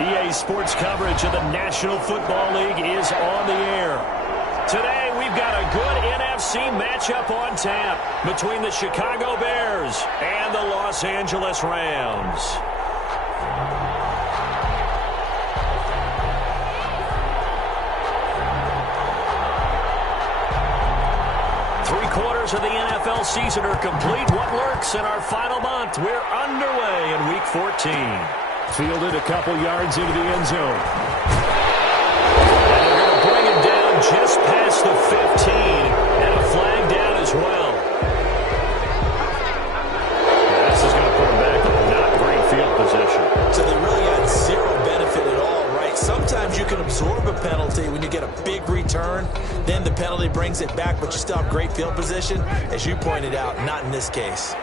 EA Sports coverage of the National Football League is on the air. Today, we've got a good NFC matchup on tap between the Chicago Bears and the Los Angeles Rams. Three-quarters of the NFL season are complete. What lurks in our final month? We're underway in Week 14. Fielded a couple yards into the end zone. And they're going to bring it down just past the 15, and a flag down as well. Yeah, this is going to put them back in not great field position. So they really had zero benefit at all, right? Sometimes you can absorb a penalty when you get a big return. Then the penalty brings it back, but you still have great field position. As you pointed out, not in this case.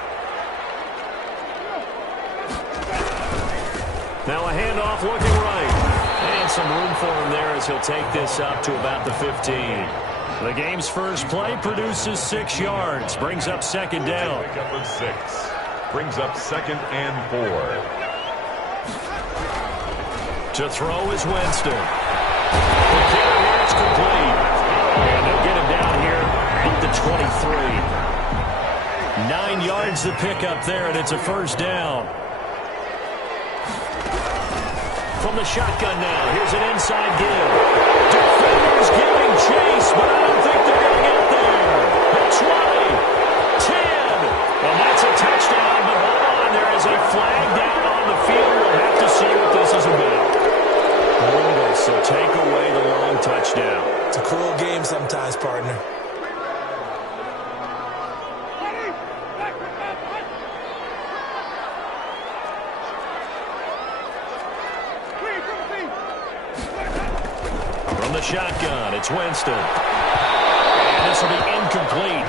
Now a handoff looking right. And some room for him there as he'll take this up to about the 15. The game's first play produces 6 yards. Brings up second down. Pickup of 6. Brings up 2nd and 4. To throw is Winston. The kicker here is complete. And they'll get him down here at the 23. 9 yards the pickup there, and it's a first down. From the shotgun now. Here's an inside give. Defenders giving chase, but I don't think they're going to get there. The 20, 10, and that's a touchdown. But hold on, there is a flag down on the field. We'll have to see what this is about. So take away the long touchdown. It's a cruel game sometimes, partner. Shotgun, it's Winston. And this will be incomplete.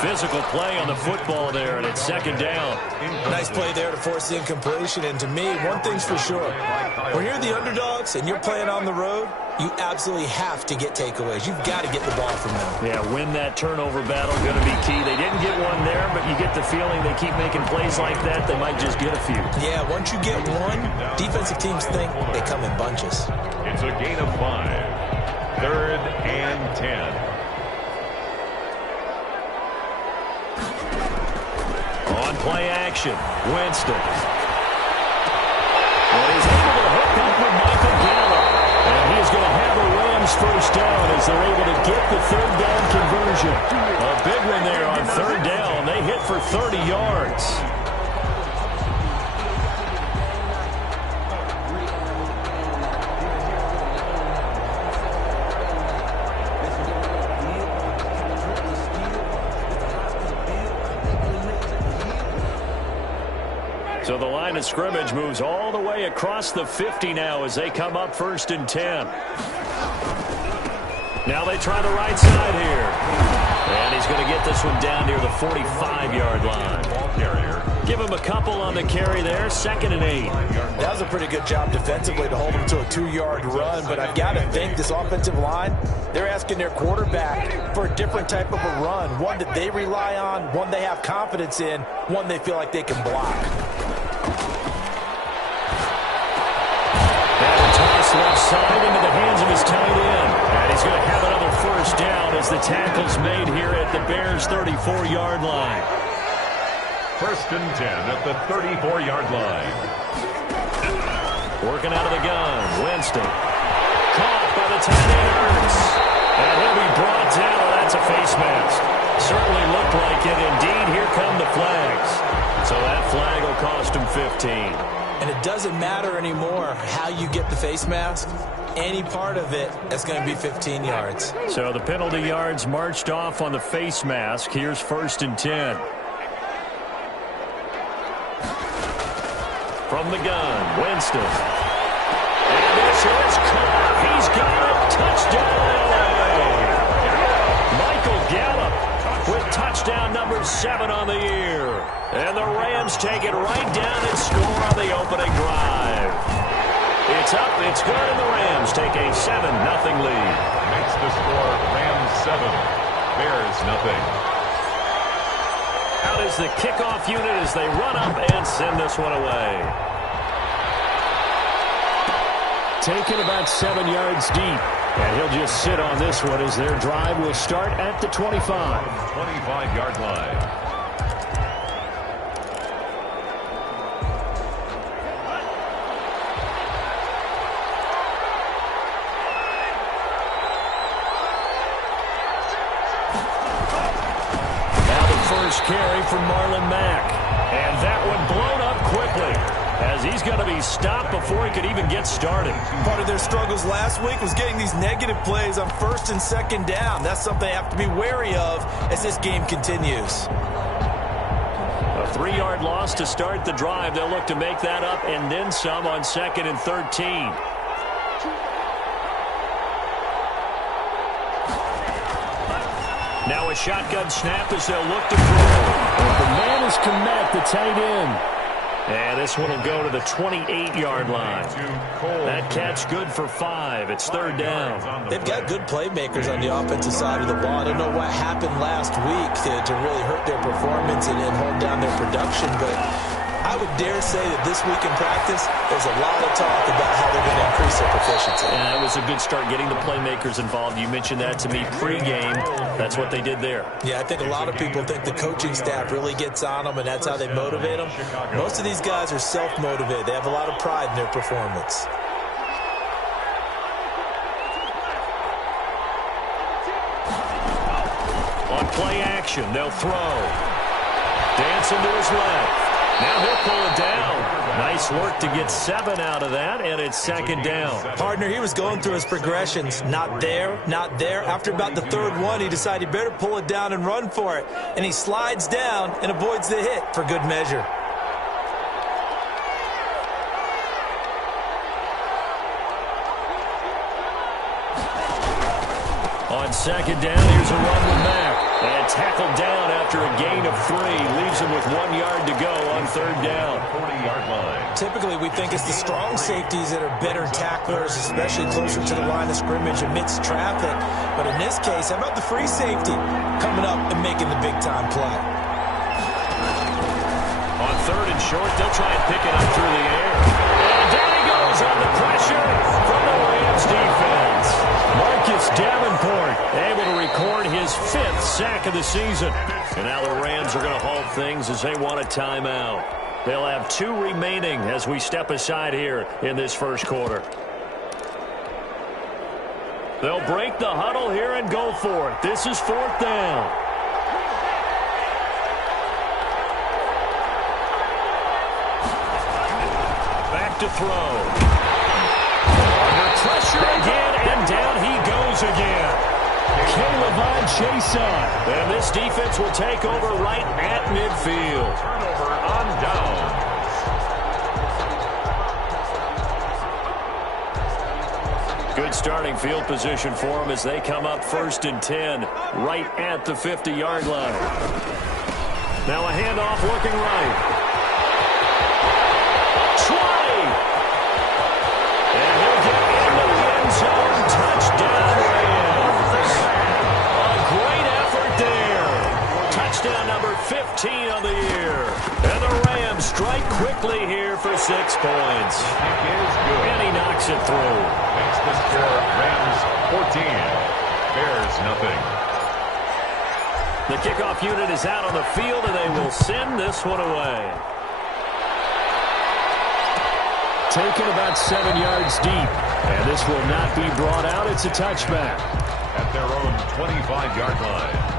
Physical play on the football there, and it's second down. Nice play there to force the incompletion. And to me, one thing's for sure. When you're the underdogs and you're playing on the road, you absolutely have to get takeaways. You've got to get the ball from them. Yeah, win that turnover battle, going to be key. They didn't get one there, but you get the feeling they keep making plays like that, they might just get a few. Yeah, once you get one, defensive teams think they come in bunches. It's a gain of 5. 3rd and 10. On play action, Winston. Well, he's able to hook up with Michael Gallup. And he's going to have a Rams first down as they're able to get the third down conversion. A big one there on third down. They hit for 30 yards. So the line of scrimmage moves all the way across the 50 now as they come up 1st and 10. Now they try the right side here. And he's going to get this one down near the 45-yard line. Ball carrier. Give him a couple on the carry there. 2nd and 8. That was a pretty good job defensively to hold him to a 2-yard run. But I've got to think this offensive line, they're asking their quarterback for a different type of a run. One that they rely on, one they have confidence in, one they feel like they can block. Left side into the hands of his tight end. And he's going to have another first down as the tackle's made here at the Bears' 34-yard line. 1st and 10 at the 34-yard line. Working out of the gun, Winston. Caught by the tight end, Ertz. And he'll be brought down. Oh, that's a face mask. Certainly looked like it. Indeed, here come the flags. So that flag will cost him 15. And it doesn't matter anymore how you get the face mask. Any part of it is going to be 15 yards. So the penalty yards marched off on the face mask. Here's 1st and 10. From the gun, Winston. And this is caught. He's got it. Touchdown, LA. Michael Gallup with touchdown number 7 on the year. And the Rams take it right down and score on the opening drive. It's up, it's good, and the Rams take a 7-0 lead. Makes the score Rams 7, Bears 0. Out is the kickoff unit as they run up and send this one away. taken about 7 yards deep. And he'll just sit on this one as their drive will start at the 25. 25-yard line. Carry from Marlon Mack. And that one blown up quickly as he's going to be stopped before he could even get started. Part of their struggles last week was getting these negative plays on 1st and 2nd down. That's something they have to be wary of as this game continues. A 3-yard loss to start the drive. They'll look to make that up and then some on 2nd and 13. Now a shotgun snap as they'll look to throw. The man is Komet, the tight end. And this one will go to the 28-yard line. That catch good for 5. It's 3rd down. They've got good playmakers on the offensive side of the ball. I don't know what happened last week to really hurt their performance and hold down their production, but I would dare say that this week in practice, there's a lot of talk about how they're going to increase their proficiency. And that was a good start getting the playmakers involved. You mentioned that to me pregame. That's what they did there. Yeah, I think a lot of people think the coaching staff really gets on them, and that's how they motivate them. Most of these guys are self-motivated. They have a lot of pride in their performance. On play action, they'll throw. Dancing to his left. Now he'll pull it down. Nice work to get 7 out of that, and it's 2nd down. Partner, he was going through his progressions. Not there, not there. After about the 3rd one, he decided he better pull it down and run for it. And he slides down and avoids the hit for good measure. On 2nd down, here's a run with Mack. And tackled down after a gain of 3. Leaves him with 1 yard to go on 3rd down. 40-yard line. Typically, we think it's the strong safeties that are better tacklers, especially closer to the line of scrimmage amidst traffic. But in this case, how about the free safety coming up and making the big-time play? On 3rd and short, they'll try and pick it up through the air. And down he goes on the pressure from the Rams defense. Marcus Davenport able to record his 5th sack of the season. And now the Rams are going to halt things as they want a timeout. They'll have 2 remaining as we step aside here in this first quarter. They'll break the huddle here and go for it. This is 4th down. Back to throw. Under pressure again, and down he goes again. Caleb Chason. And this defense will take over right at midfield. Turnover on down. Good starting field position for them as they come up 1st and 10 right at the 50-yard line. Now a handoff looking right. And he'll get into the end zone. Touchdown, Rams. A great effort there. Touchdown number 15 of the year. And the Rams strike quickly here for 6 points. And he knocks it through. Makes the score Rams 14. Bears nothing. The kickoff unit is out on the field, and they will send this one away. Taken about 7 yards deep. And this will not be brought out. It's a touchback. At their own 25-yard line.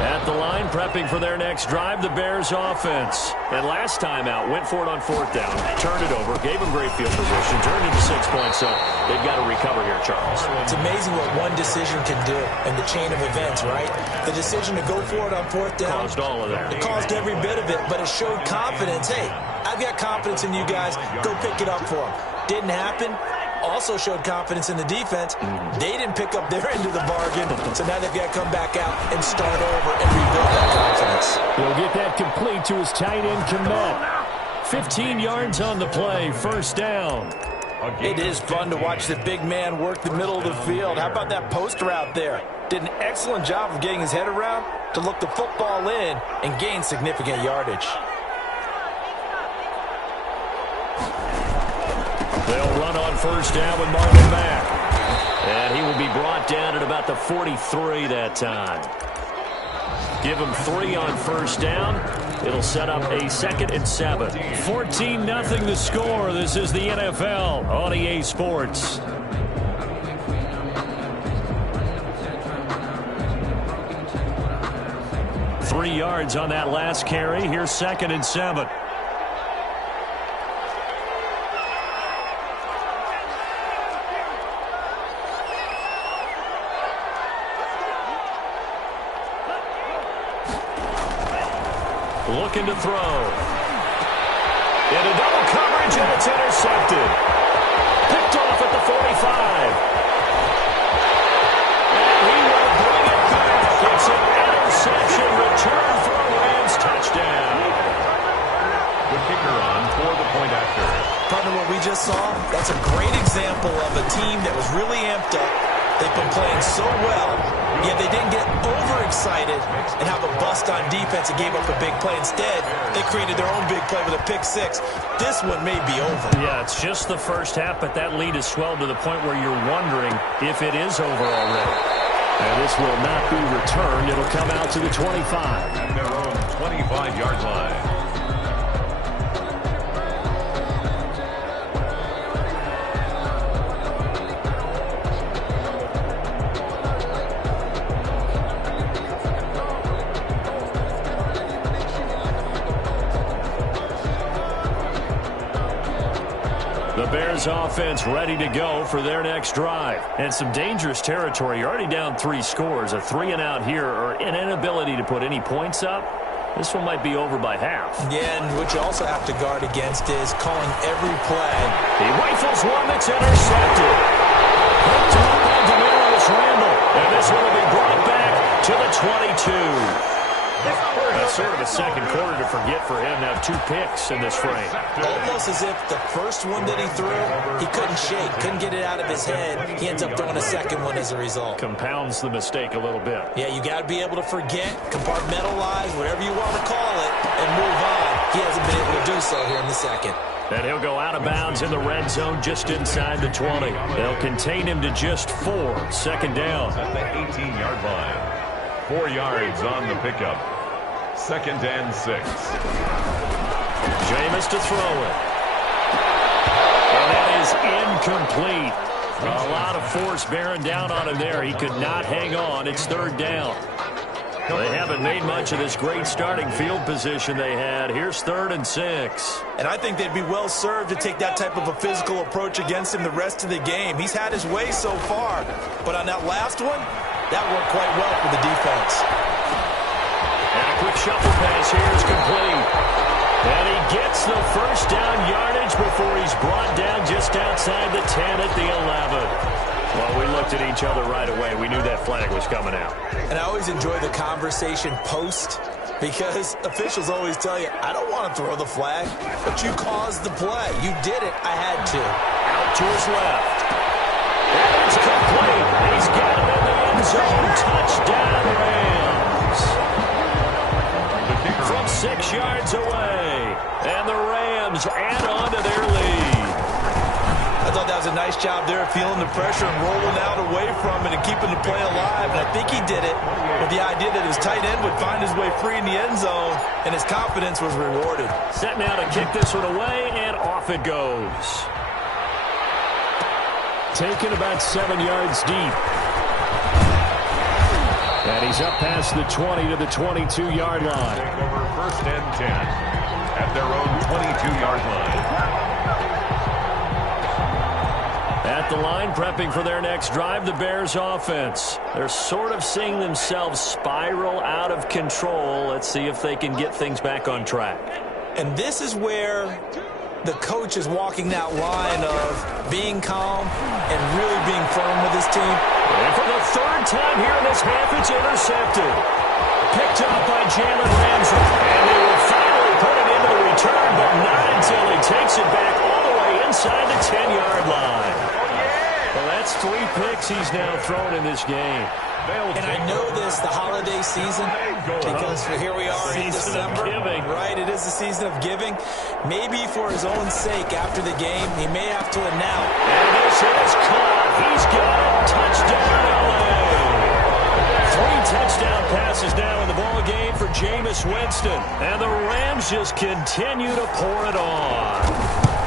At the line, prepping for their next drive, the Bears offense. And last time out, went for it on 4th down, turned it over, gave them great field position, turned into 6 points, so they've got to recover here, Charles. It's amazing what one decision can do in the chain of events, right? The decision to go for it on 4th down. Caused all of that. It caused every bit of it, but it showed confidence. Hey, I've got confidence in you guys. Go pick it up for them. Didn't happen. Also showed confidence in the defense. They didn't pick up their end of the bargain, so now they've got to come back out and start over and rebuild that confidence. He'll get that complete to his tight end, Komet. 15 yards on the play, 1st down. It is fun to watch the big man work the middle of the field. How about that post route there? Did an excellent job of getting his head around to look the football in and gain significant yardage. They'll run on first down with Marlon Mack. And he will be brought down at about the 43 that time. Give him 3 on first down. It'll set up a 2nd and 7. 14-0 the score. This is the NFL on EA Sports. Three yards on that last carry. Here's 2nd and 7. Looking to throw. Into double coverage, and it's intercepted. Picked off at the 45. And he will bring it back. It's an interception return for a Rams touchdown. The kicker on for the point after. Partner, what we just saw, that's a great example of a team that was really amped up. They've been playing so well, yet they didn't get overexcited and have a bust on defense and gave up a big play. Instead, they created their own big play with a pick six. This one may be over. Yeah, it's just the first half, but that lead has swelled to the point where you're wondering if it is over already. And this will not be returned. It'll come out to the 25. At their own 25-yard line. Bears offense ready to go for their next drive. And some dangerous territory. You're already down 3 scores. A 3-and-out here or an inability to put any points up. This one might be over by half. Yeah, and what you also have to guard against is calling every play. He rifles one that's intercepted. Picked up by Demarius Randall. And this one will be brought back to the 22. That's sort of a second quarter to forget for him to have 2 picks in this frame. Almost as if the first one that he threw, he couldn't shake, couldn't get it out of his head. He ends up throwing a second one as a result. Compounds the mistake a little bit. Yeah, you got to be able to forget, compartmentalize, whatever you want to call it, and move on. He hasn't been able to do so here in the second. And he'll go out of bounds in the red zone just inside the 20. They'll contain him to just 4. 2nd down. At the 18-yard line. 4 yards on the pickup. 2nd and 6. Jameis to throw it. And that is incomplete. A lot of force bearing down on him there. He could not hang on. It's 3rd down. They haven't made much of this great starting field position they had. Here's 3rd and 6. And I think they'd be well served to take that type of a physical approach against him the rest of the game. He's had his way so far. But on that last one, that worked quite well for the defense. And a quick shuffle pass here is complete. And he gets the first down yardage before he's brought down just outside the 10 at the 11. Well, we looked at each other right away. We knew that flag was coming out. And I always enjoy the conversation post because officials always tell you, I don't want to throw the flag, but you caused the play. You did it. I had to. Out to his left. And it's complete. He's got it in the end zone. Touchdown, Rams. From 6 yards away. And the Rams add on to their lead. I thought that was a nice job there, feeling the pressure and rolling out away from it and keeping the play alive. And I think he did it with the idea that his tight end would find his way free in the end zone, and his confidence was rewarded. Set now to kick this one away, and off it goes. Taken about 7 yards deep. And he's up past the 20 to the 22-yard line. Over 1st and 10 at their own 22-yard line. At the line, prepping for their next drive, the Bears offense. They're sort of seeing themselves spiral out of control. Let's see if they can get things back on track. And this is where the coach is walking that line of being calm and really being firm with his team. And for the 3rd time here in this half, it's intercepted. Picked up by Jalen Ramsey. And they will finally put it into the return, but not until he takes it back all the way inside the 10-yard line. That's 3 picks he's now thrown in this game. And I know this, the holiday season, because here we are in December. Right, it is the season of giving. Maybe for his own sake after the game, he may have to announce. And this is caught. He's got it. Touchdown, LA. 3 touchdown passes now in the ball game for Jameis Winston. And the Rams just continue to pour it on.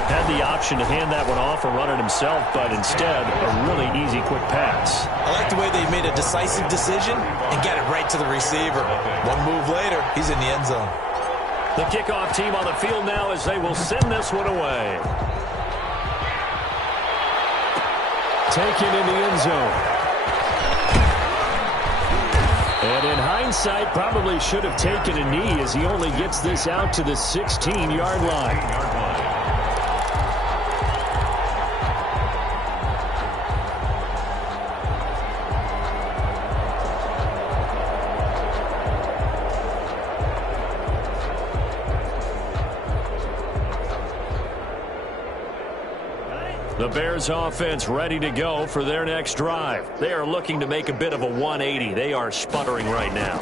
Had the option to hand that one off or run it himself, but instead, a really easy, quick pass. I like the way they made a decisive decision and got it right to the receiver. One move later, he's in the end zone. The kickoff team on the field now as they will send this one away. Taken in the end zone. And in hindsight, probably should have taken a knee as he only gets this out to the 16-yard line. The Bears offense ready to go for their next drive. They are looking to make a bit of a 180. They are sputtering right now.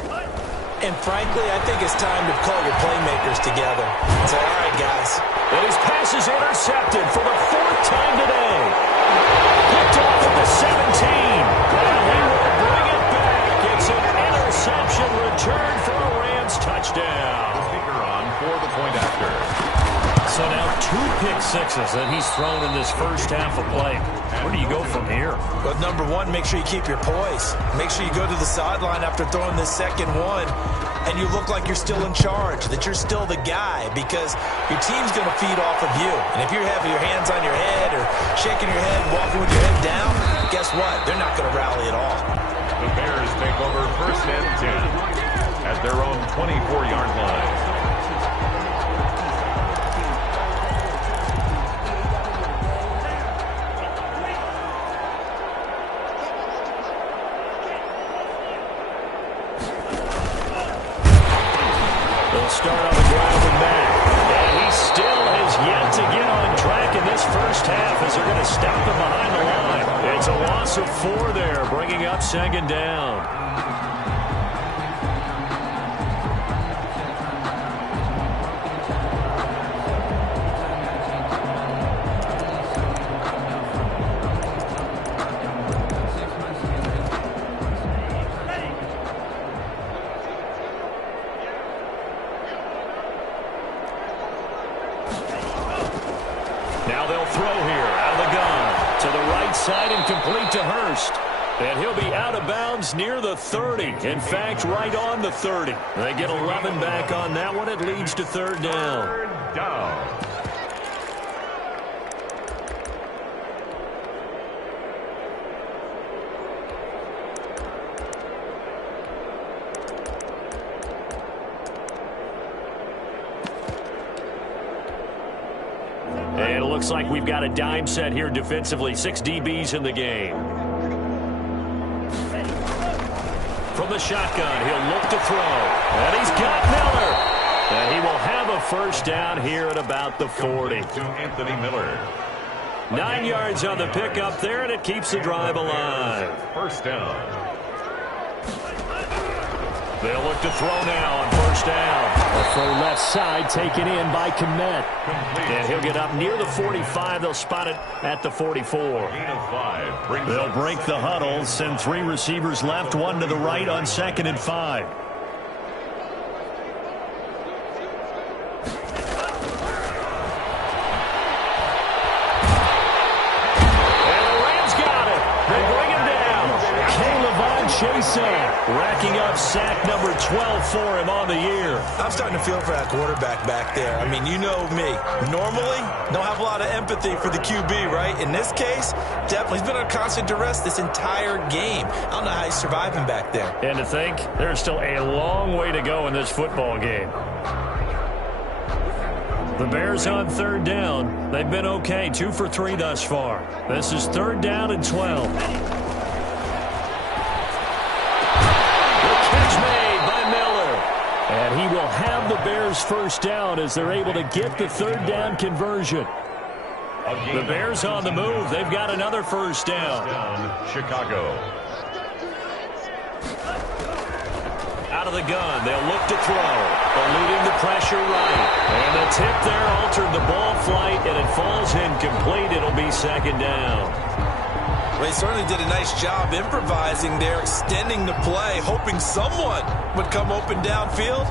And frankly, I think it's time to call your playmakers together and say, all right, guys. And his pass is intercepted for the 4th time today. Picked off at the 17. And he will bring it back. It's an interception return for a Rams touchdown. Kicker on for the point after. So now 2 pick sixes that he's thrown in this first half of play. Where do you go from here? But number one, make sure you keep your poise. Make sure you go to the sideline after throwing this second one, and you look like you're still in charge, that you're still the guy, because your team's going to feed off of you. And if you're having your hands on your head or shaking your head, walking with your head down, guess what? They're not going to rally at all. The Bears take over 1st and 10 at their own 24-yard line. Start on the ground with Matt. And he still has yet to get on track in this first half as they're going to stop him behind the line. It's a loss of 4 there, bringing up 2nd down. Now they'll throw here out of the gun to the right side and complete to Hurst. And he'll be out of bounds near the 30. In fact, right on the 30. They get 11 back on that one. It leads to 3rd down. 3rd down. And it looks like we've got a dime set here defensively. 6 DBs in the game. From the shotgun, he'll look to throw. And he's got Miller. And he will have a 1st down here at about the 40. To Anthony Miller. 9 yards on the pickup there, and it keeps the drive alive. 1st down. They'll look to throw now on 1st down. A throw left side taken in by Kmet. And he'll get up near the 45. They'll spot it at the 44. Gain of 5. They'll break the huddle, send 3 receivers left, 1 to the right on 2nd and 5. And the Rams got it. They bring him down. Caleb Chason racking up sack number 12 for him on the year. I'm starting to feel for that quarterback back there. I mean, you know me. Normally, don't have a lot of empathy for the QB, right? In this case, definitely. He's been on constant duress this entire game. I don't know how he's surviving back there. And to think, there's still a long way to go in this football game. The Bears on 3rd down. They've been okay, 2 for 3 thus far. This is 3rd down and 12. And he will have the Bears 1st down as they're able to get the 3rd down conversion. The Bears on the move. They've got another first down. Chicago. Out of the gun, they'll look to throw. Eluding the pressure right. And the tip there altered the ball flight, and it falls incomplete. It'll be second down. Well, he certainly did a nice job improvising there, extending the play, hoping someone would come open downfield,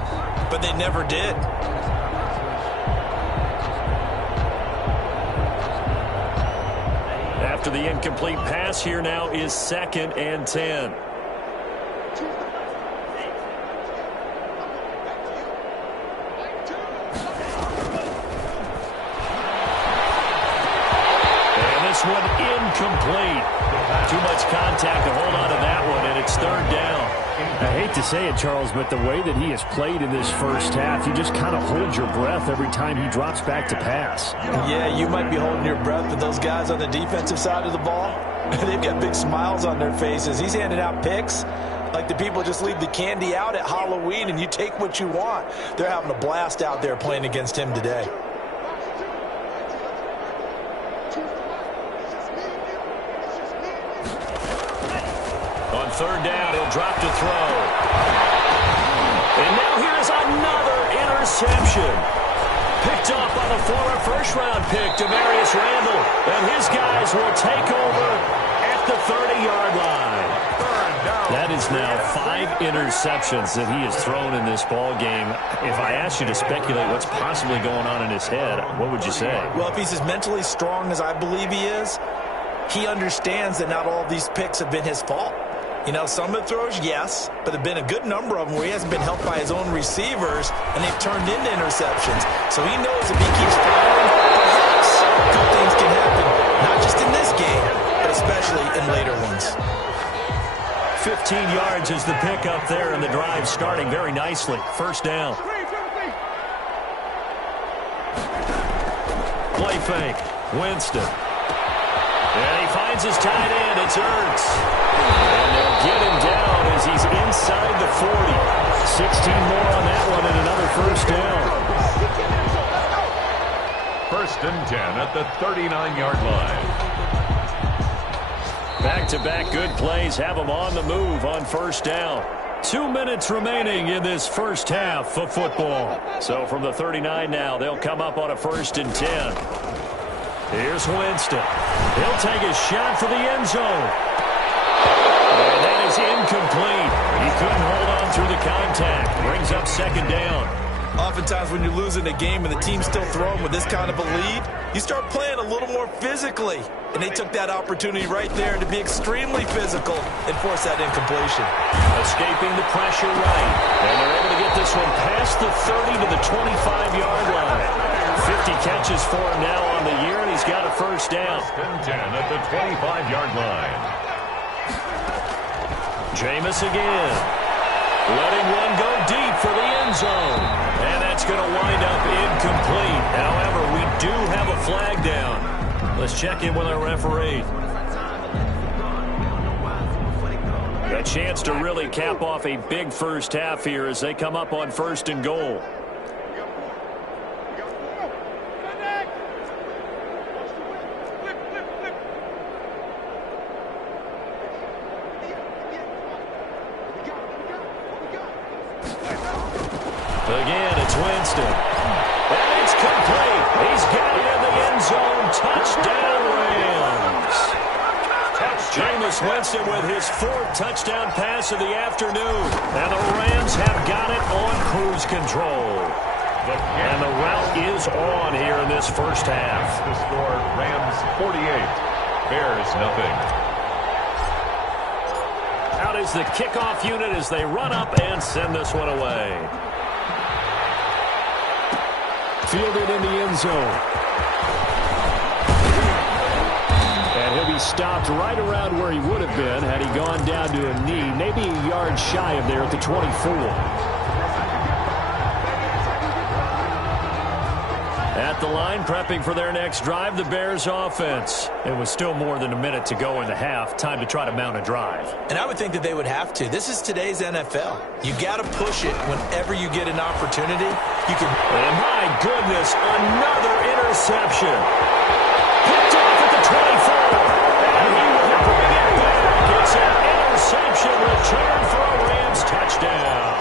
but they never did. After the incomplete pass, here now is 2nd and 10. This one incomplete. Too much contact to hold on to that one, and it's 3rd down. I hate to say it, Charles, but the way that he has played in this first half, you just kind of hold your breath every time he drops back to pass. Yeah, you might be holding your breath, but those guys on the defensive side of the ball, they've got big smiles on their faces. He's handing out picks like the people just leave the candy out at Halloween, and you take what you want. They're having a blast out there playing against him today. On 3rd down, he'll drop to throw. And now here's another interception. Picked off by the former first-round pick, Demarius Randall. And his guys will take over at the 30-yard line. That is now 5 interceptions that he has thrown in this ball game. If I asked you to speculate what's possibly going on in his head, what would you say? Well, if he's as mentally strong as I believe he is, he understands that not all of these picks have been his fault. You know, some of the throws, yes, but there have been a good number of them where he hasn't been helped by his own receivers, and they've turned into interceptions. So he knows if he keeps firing, perhaps good things can happen, not just in this game, but especially in later ones. 15 yards is the pickup there, and the drive starting very nicely. 1st down. Play fake. Winston. And he finds his tight end. It's Ertz. And they'll get him down as he's inside the 40. 16 more on that one and another 1st down. 1st and 10 at the 39-yard line. Back-to-back good plays have them on the move on 1st down. 2 minutes remaining in this first half of football. So from the 39 now, they'll come up on a 1st and 10. Here's Winston. He'll take a shot for the end zone. And that is incomplete. He couldn't hold on through the contact. Brings up 2nd down. Oftentimes when you're losing a game and the team's still throwing with this kind of a lead, you start playing a little more physically. And they took that opportunity right there to be extremely physical and force that incompletion. Escaping the pressure right. And they're able to get this one past the 30 to the 25-yard line. 50 catches for him now on the year, and he's got a 1st down. 1st and 10 at the 25-yard line. Jameis again. Letting one go deep for the end zone. And that's going to wind up incomplete. However, we do have a flag down. Let's check in with our referee. A chance to really cap off a big first half here as they come up on 1st and goal. Again, it's Winston. And it's complete. He's got it in the end zone. Touchdown, Rams. Jameis Winston with his 4th touchdown pass of the afternoon. And the Rams have got it on cruise control. And the route is on here in this first half. The score, Rams 48, Bears nothing. Out is the kickoff unit as they run up and send this one away. Fielded in the end zone. And he'll be stopped right around where he would have been had he gone down to a knee, maybe a yard shy of there at the 24. At the line, prepping for their next drive, the Bears offense. It was still more than a minute to go in the half. Time to try to mount a drive. And I would think that they would have to. This is today's NFL. You got to push it whenever you get an opportunity. You can. And my goodness, another interception. And he will bring it back. It's an interception return for a Rams touchdown.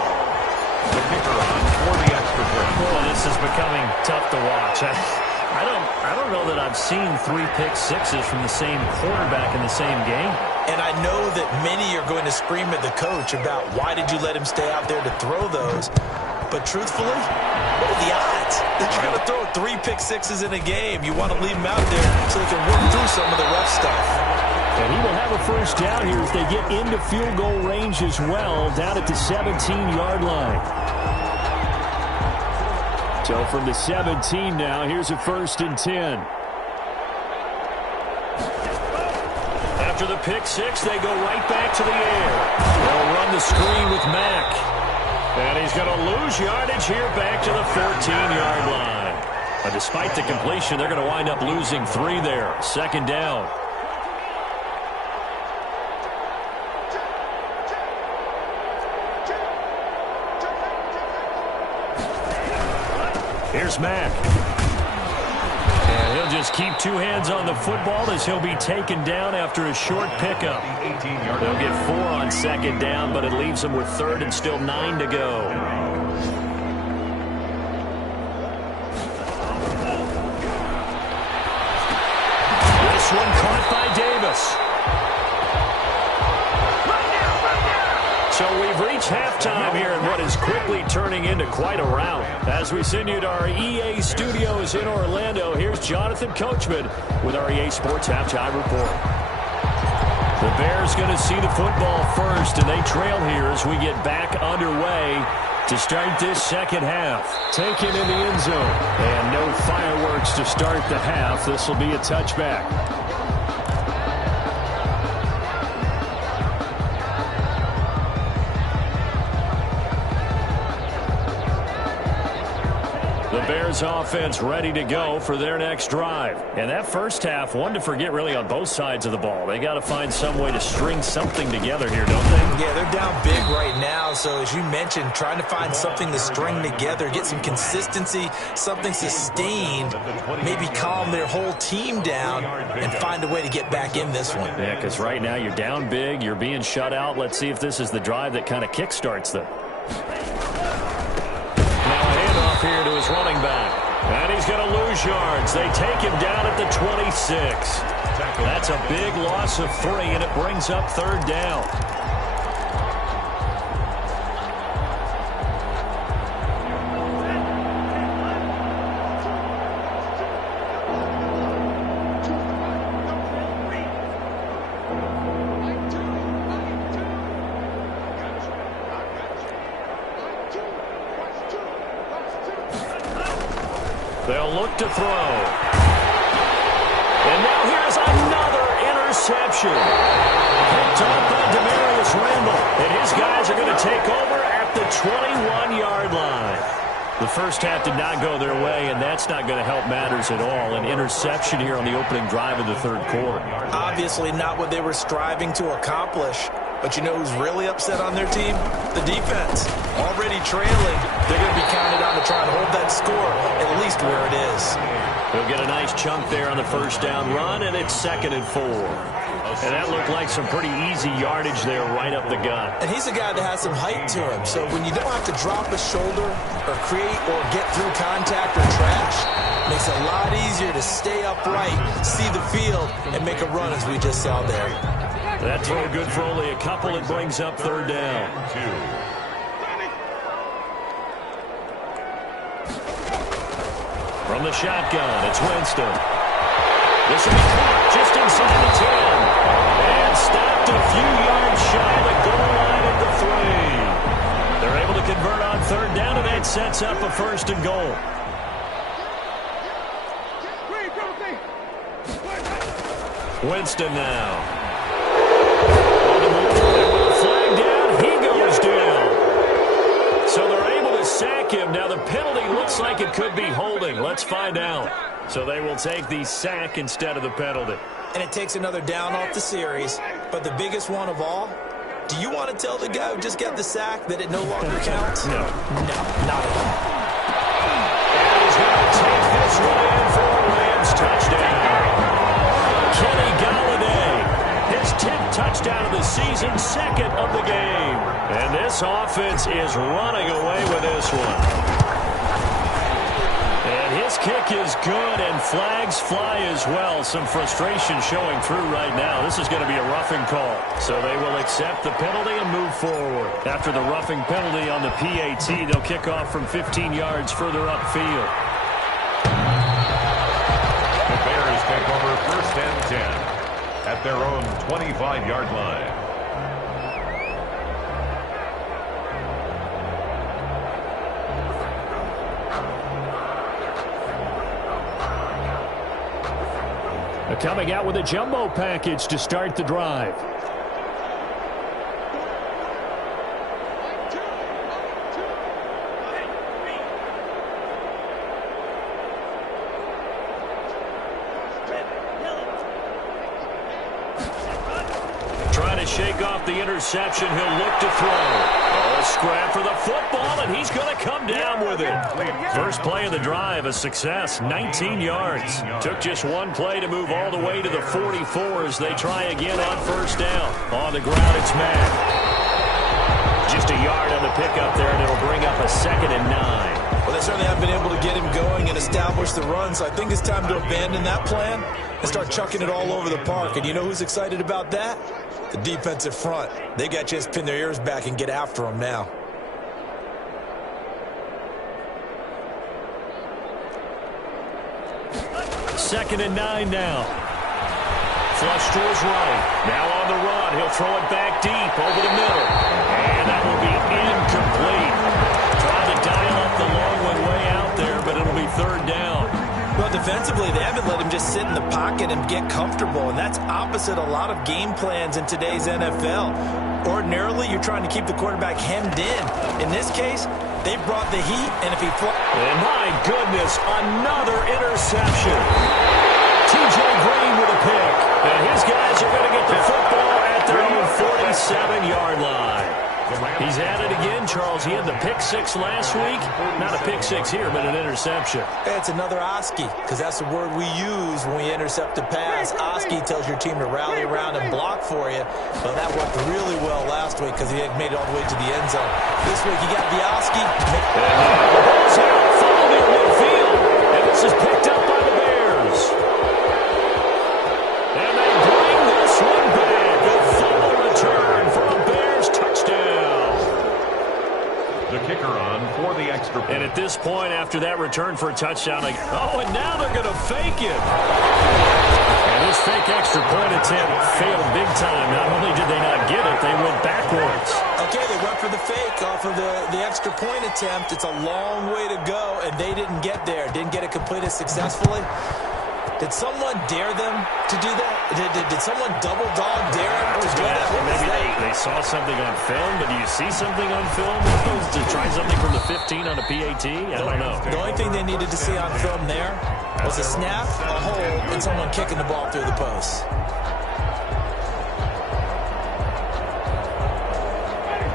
The kicker on for the extra point. Well, this is becoming tough to watch. I don't know that I've seen 3 pick sixes from the same quarterback in the same game. And I know that many are going to scream at the coach about why did you let him stay out there to throw those. But truthfully, what are the odds that you're going to throw 3 pick sixes in a game? You want to leave him out there so they can work through some of the rough stuff. And he will have a first down here as they get into field goal range as well, down at the 17-yard line. So from the 17 now, here's a 1st and 10. After the pick six, they go right back to the air. They'll run the screen with Mack. And he's going to lose yardage here back to the 14-yard line. But despite the completion, they're going to wind up losing 3 there. 2nd down. Here's Mack. And he'll just keep 2 hands on the football as he'll be taken down after a short pickup. They'll get 4 on 2nd down, but it leaves them with 3rd and still 9 to go. This one caught by Davis. So we've reached halftime here in what is quickly turning into quite a rout. As we send you to our EA studios in Orlando, here's Jonathan Coachman with our EA Sports Halftime Report. The Bears going to see the football first, and they trail here as we get back underway to start this 2nd half. Taken in the end zone. And no fireworks to start the half. This will be a touchback. Bears offense ready to go for their next drive. And that first half, one to forget really on both sides of the ball. They got to find some way to string something together here, don't they? Yeah, they're down big right now. So as you mentioned, trying to find something to string together, get some consistency, something sustained, maybe calm their whole team down and find a way to get back in this one. Yeah, because right now you're down big, you're being shut out. Let's see if this is the drive that kind of kickstarts them. Here to his running back. And he's going to lose yards. They take him down at the 26. That's a big loss of 3, and it brings up 3rd down. They'll look to throw. And now here's another interception. Picked up by Demarius Randall. And his guys are going to take over at the 21-yard line. The first half did not go their way, and that's not going to help matters at all. An interception here on the opening drive of the 3rd quarter. Obviously not what they were striving to accomplish. But you know who's really upset on their team? The defense. Already trailing. They're going to be counted on to try and hold that score, at least where it is. He'll get a nice chunk there on the 1st down run, and it's 2nd and 4. And that looked like some pretty easy yardage there right up the gut. And he's a guy that has some height to him. So when you don't have to drop a shoulder or create or get through contact or trash, it makes it a lot easier to stay upright, see the field, and make a run as we just saw there. That throw good for only a couple. It brings up 3rd down. From the shotgun, it's Winston. This will be caught just inside the 10. And stopped a few yards shy of the goal line at the 3. They're able to convert on 3rd down, and that sets up a 1st and goal. Winston now. Flag down, he goes down. So they're able to sack him. Now the penalty looks like it could be holding. Let's find out. So they will take the sack instead of the penalty. And it takes another down off the series. But the biggest one of all, do you want to tell the guy who just got the sack that it no longer counts? No. No, not at all. And he's going to take this one in for a Rams touchdown. Kenny Galladay touchdown of the season, second of the game. And this offense is running away with this one. And his kick is good, and flags fly as well. Some frustration showing through right now. This is going to be a roughing call. So they will accept the penalty and move forward. After the roughing penalty on the PAT, they'll kick off from 15 yards further upfield. The Bears take over 1st and 10 at their own 25-yard line. Coming out with a jumbo package to start the drive. Trying to shake off the interception. He'll look to throw. A scrap for the football, and he's going to come down with it. First play of the drive, a success, 19 yards. Took just one play to move all the way to the 44 as they try again on 1st down. On the ground, it's Mack. Just a yard on the pickup there, and it'll bring up a 2nd and 9. Well, they certainly have been able to get him going and establish the run, so I think it's time to abandon that plan and start chucking it all over the park. And you know who's excited about that? The defensive front. They got to just pin their ears back and get after him now. Second and 9 now. Flush to his right. Now on the run. He'll throw it back deep over the middle. And that will be incomplete. Trying to dial up the long one way out there, but it'll be 3rd down. Well, defensively, they haven't let him just sit in the pocket and get comfortable, and that's opposite a lot of game plans in today's NFL. Ordinarily, you're trying to keep the quarterback hemmed in. In this case, they brought the heat, and if he... And my goodness, another interception. T.J. Green with a pick. And his guys are going to get the football at their own 47-yard line. He's at it again, Charles. He had the pick 6 last week. Not a pick 6 here, but an interception. It's another Oski, because that's the word we use when we intercept a pass. Oski tells your team to rally around and block for you. But that worked really well last week because he had made it all the way to the end zone. This week, you got the Oski. Followed in midfield, and this is picked up by the Bears. And they bring this one back. A fumble return for a Bears touchdown. The kicker on for the extra point. And at this point, after that return for a touchdown, and now they're going to fake it. And this fake extra point attempt failed big time. Not only did they not get it, they went backwards. Okay, they went for the fake off of the extra point attempt. It's a long way to go, and they didn't get there. Didn't get it completed successfully. Did someone dare them to do that? Did someone double dog dare them to do that? Maybe they saw something on film, but do you see something on film to try something from the 15 on a PAT? I don't know. The only thing they needed to see on film there was a snap, a hold, and someone kicking the ball through the post.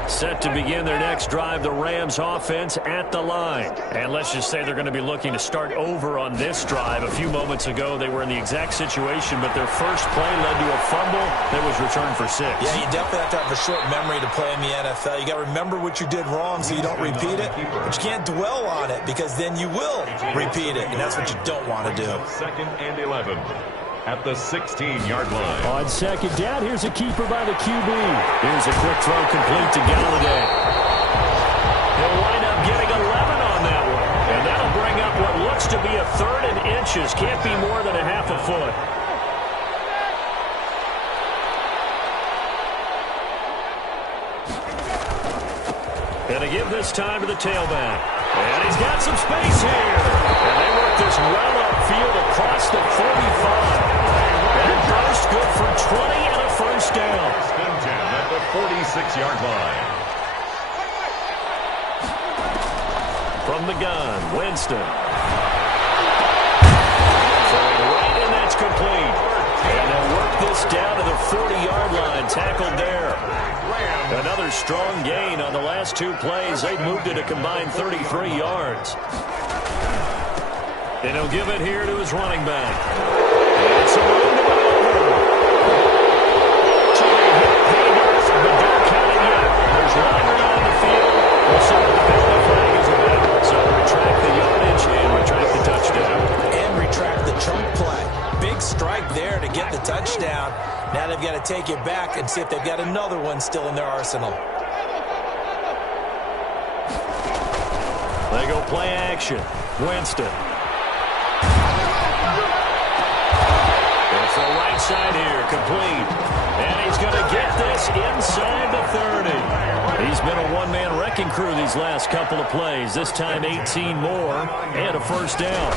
Set to begin their next drive, the Rams offense at the line. And let's just say they're going to be looking to start over on this drive. A few moments ago, they were in the exact situation, but their first play led to a fumble that was returned for 6. Yeah, you definitely have to have a short memory to play in the NFL. You got to remember what you did wrong so you don't repeat it, but you can't dwell on it because then you will repeat it, and that's what you don't want to do. 2nd and 11. At the 16-yard line. On 2nd down, here's a keeper by the QB. Here's a quick throw complete to Galladay. He'll wind up getting 11 on that one. And that'll bring up what looks to be a 3rd and inches. Can't be more than a half a foot. And to give this time to the tailback. And he's got some space here. And they work this well upfield across the 45. That burst good for 20 and a 1st down. Spin 10 at the 46-yard line. From the gun, Winston. Throwing right, and that's complete. And they'll work this down to the 40-yard line. Tackled there. Another strong gain on the last 2 plays. They've moved it a combined 33 yards. And he'll give it here to his running back. It's a run to over. longer on the field. We'll see what the penalty flag is about. So retract the yardage and retract the touchdown. And retract the chunk play. Big strike there to get the touchdown. Now they've got to take it back and see if they've got another one still in their arsenal. They go play action. Winston. It's the right side here, complete. And he's going to get this inside the 30. He's been a one-man wrecking crew these last couple of plays. This time 18 more and a first down.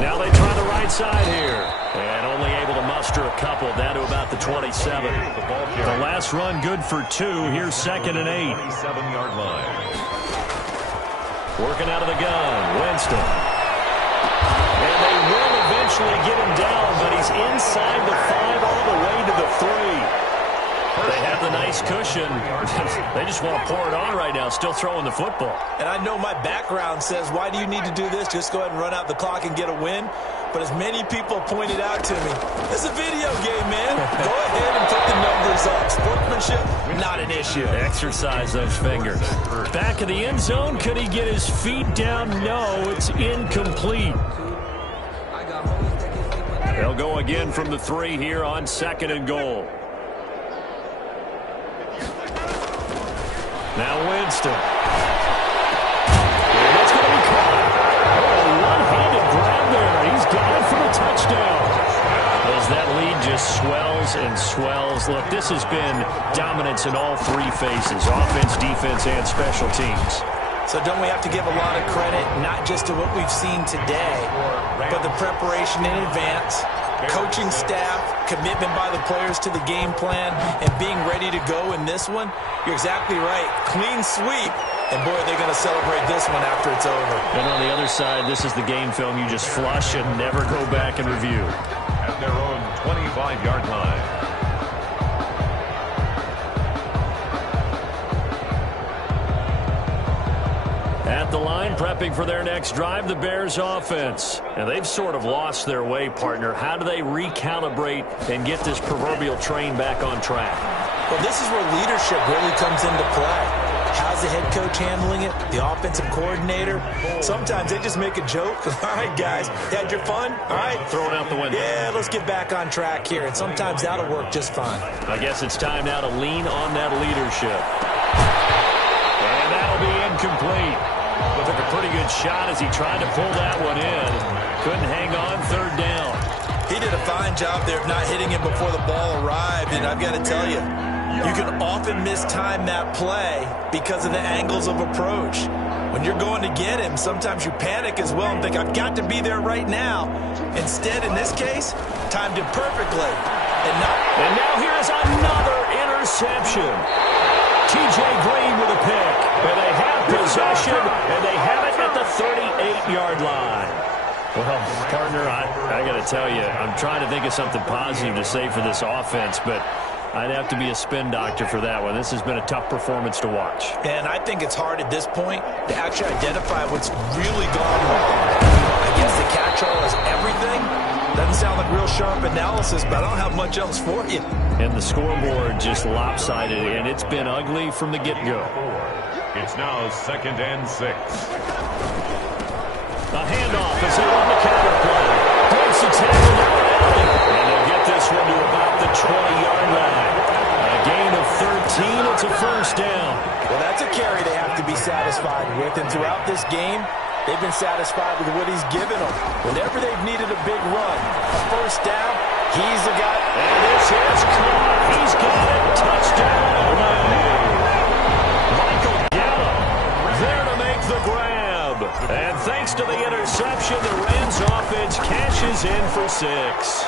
Now they try the right side here. And only able to muster a couple down to about the 27. The last run good for 2. Here's 2nd and 8. 27-yard line. Working out of the gun, Winston. And they will eventually get him down, but he's inside the 5 all the way to the 3. They have the nice cushion. They just want to pour it on right now, still throwing the football. And I know my background says, why do you need to do this? Just go ahead and run out the clock and get a win. But as many people pointed out to me, it's a video game, man. Go ahead and put the numbers up. Sportsmanship, not an issue. Exercise those fingers. Back of the end zone. Could he get his feet down? No, it's incomplete. They'll go again from the 3 here on 2nd and goal. Now Winston. And it's going to be caught. Oh, one-handed grab there. He's got it for the touchdown. As that lead just swells and swells. Look, this has been dominance in all 3 phases. Offense, defense, and special teams. So don't we have to give a lot of credit, not just to what we've seen today, but the preparation in advance, coaching staff, commitment by the players to the game plan, and being ready to go in this one? You're exactly right. Clean sweep. And, boy, they're going to celebrate this one after it's over. And on the other side, this is the game film you just flush and never go back and review. At their own 25-yard line. At the line, prepping for their next drive, the Bears offense. And they've sort of lost their way, partner. How do they recalibrate and get this proverbial train back on track? Well, this is where leadership really comes into play. How's the head coach handling it? The offensive coordinator? Sometimes they just make a joke. All right, guys, had your fun? All right. Throw it out the window. Yeah, let's get back on track here. And sometimes that'll work just fine. I guess it's time now to lean on that leadership. And that'll be incomplete. Looked like a pretty good shot as he tried to pull that one in. Couldn't hang on, 3rd down. He did a fine job there of not hitting him before the ball arrived. And I've got to tell you, you can often mistime that play because of the angles of approach. When you're going to get him, sometimes you panic as well and think, I've got to be there right now. Instead, in this case, timed it perfectly. And now here's another interception. T.J. Green with a pick. And they have possession, and they have it at the 38-yard line. Well, partner, I got to tell you, I'm trying to think of something positive to say for this offense, but I'd have to be a spin doctor for that one. This has been a tough performance to watch. And I think it's hard at this point to actually identify what's really gone wrong. I guess the catch-all is everything. Doesn't sound like real sharp analysis, but I don't have much else for you. And the scoreboard just lopsided, and it's been ugly from the get-go. It's now 2nd and 6. A handoff as they run the counter play. Breaks the tackle now, and they'll get this one to about the 20-yard line. A gain of 13, it's a first down. Well, that's a carry they have to be satisfied with, and throughout this game, they've been satisfied with what he's given them. Whenever they've needed a big run, a first down, he's the guy. And this is caught. He's got it. Touchdown. Michael Gallup there to make the grab. And thanks to the interception, the Rams offense cashes in for 6.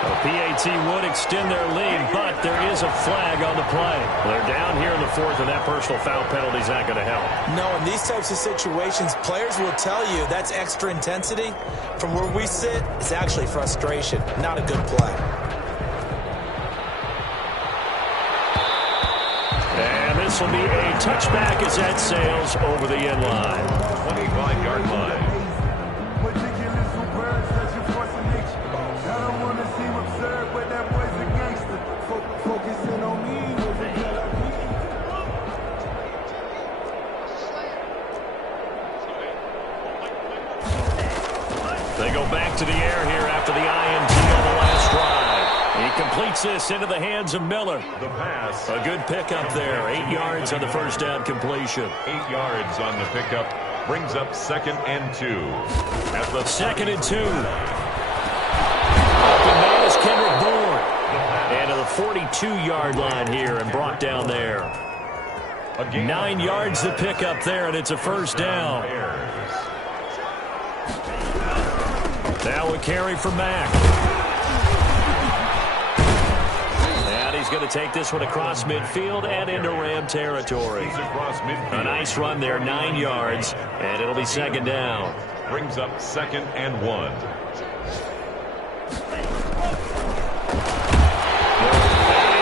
The PAT would extend their lead, but there is a flag on the play. They're down here in the 4th, and that personal foul penalty is not going to help. No, in these types of situations, players will tell you that's extra intensity. From where we sit, it's actually frustration, not a good play. And this will be a touchback as that sails over the end line. 25-yard line. They go back to the air here after the INT on the last drive. He completes this into the hands of Miller. The pass. A good pickup there. 8 yards on the first down completion. 8 yards on the pickup. Brings up 2nd and 2. At the 2nd and 2. Open man is Kendrick Bourne. And to the 42-yard line here and brought down there. 9 yards to pick up there, and it's a first down. Now a carry for Mack. And he's going to take this one across midfield and into Ram territory. A nice run there, 9 yards, and it'll be 2nd down. Brings up 2nd and 1.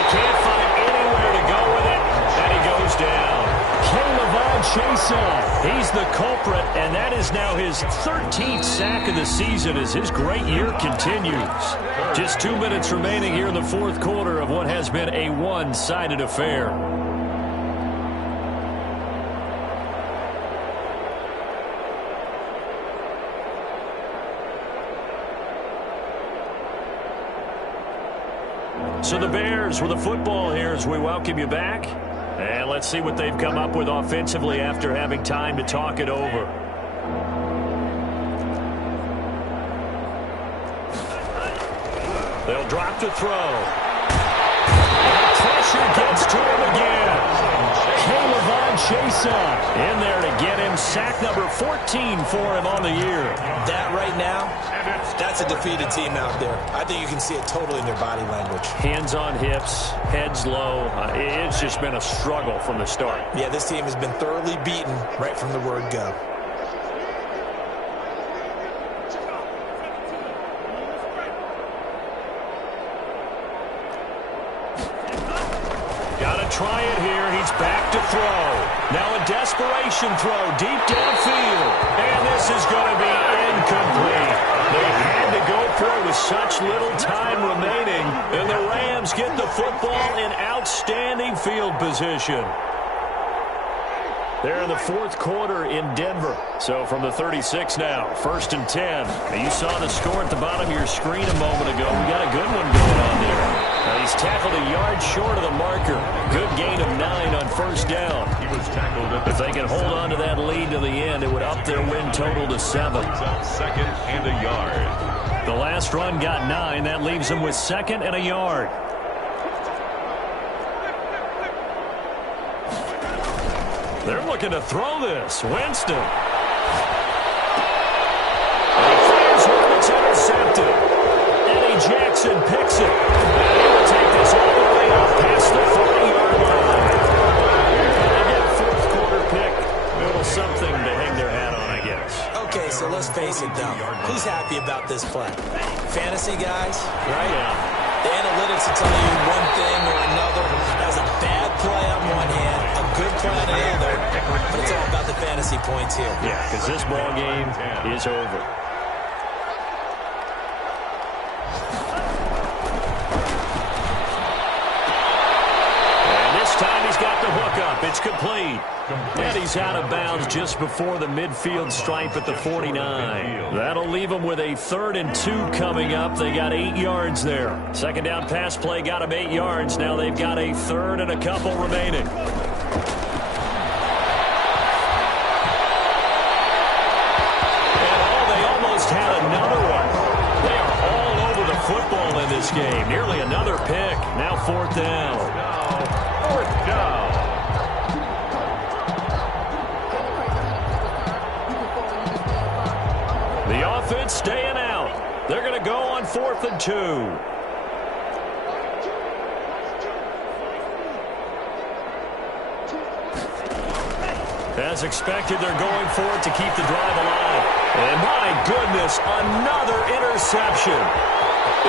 Can't find anywhere to go with it, and he goes down. He's the culprit, and that is now his 13th sack of the season as his great year continues. Just 2 minutes remaining here in the fourth quarter of what has been a one-sided affair. So the Bears with the football here as we welcome you back. And let's see what they've come up with offensively after having time to talk it over. They'll drop to throw. And pressure gets to him again. In there to get him sack number 14 for him on the year. That right now, that's a defeated team out there. I think you can see it totally in their body language. Hands on hips, heads low. It's just been a struggle from the start. Yeah, this team has been thoroughly beaten right from the word go. Try it here. He's back to throw. Now a desperation throw deep downfield. And this is going to be incomplete. They had to go for it with such little time remaining. And the Rams get the football in outstanding field position. They're in the fourth quarter in Denver. So from the 36 now, 1st and 10. Now you saw the score at the bottom of your screen a moment ago. We got a good one going on there. He's tackled a yard short of the marker. Good gain of 9 on 1st down. He was tackled. If they can hold on to that lead to the end, it would up their win total to 7. 2nd and a yard. The last run got 9. That leaves them with 2nd and a yard. They're looking to throw this. Winston. And he fires one that's intercepted. Eddie Jackson picks it. And he will take this all the way up past the 40-yard line. And again, fourth quarter pick. A little something to hang their hat on, I guess. Okay, so let's face it, though. Who's happy about this play? Fantasy guys, right? Yeah. The analytics will tell you one thing or another. That was a bad play on one hand, a good play on the other, but it's all about the fantasy points here. Yeah, because this ball game is over. And this time he's got the hook up. It's complete. And he's out of bounds just before the midfield stripe at the 49. That'll leave them with a 3rd and 2 coming up. They got 8 yards there. 2nd down pass play got them 8 yards. Now they've got a 3rd and a couple remaining. And they almost had another one. They are all over the football in this game. Nearly another pick. Now 4th down. 4th down. The offense staying out. They're going to go on 4th and 2. As expected, they're going for it to keep the drive alive. And my goodness, another interception.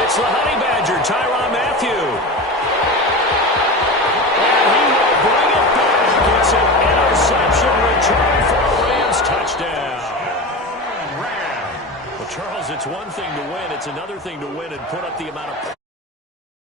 It's the Honey Badger, Tyrann Mathieu. And he will bring it back. It's an interception return for a Rams touchdown. Well, Charles, it's one thing to win. It's another thing to win and put up the amount of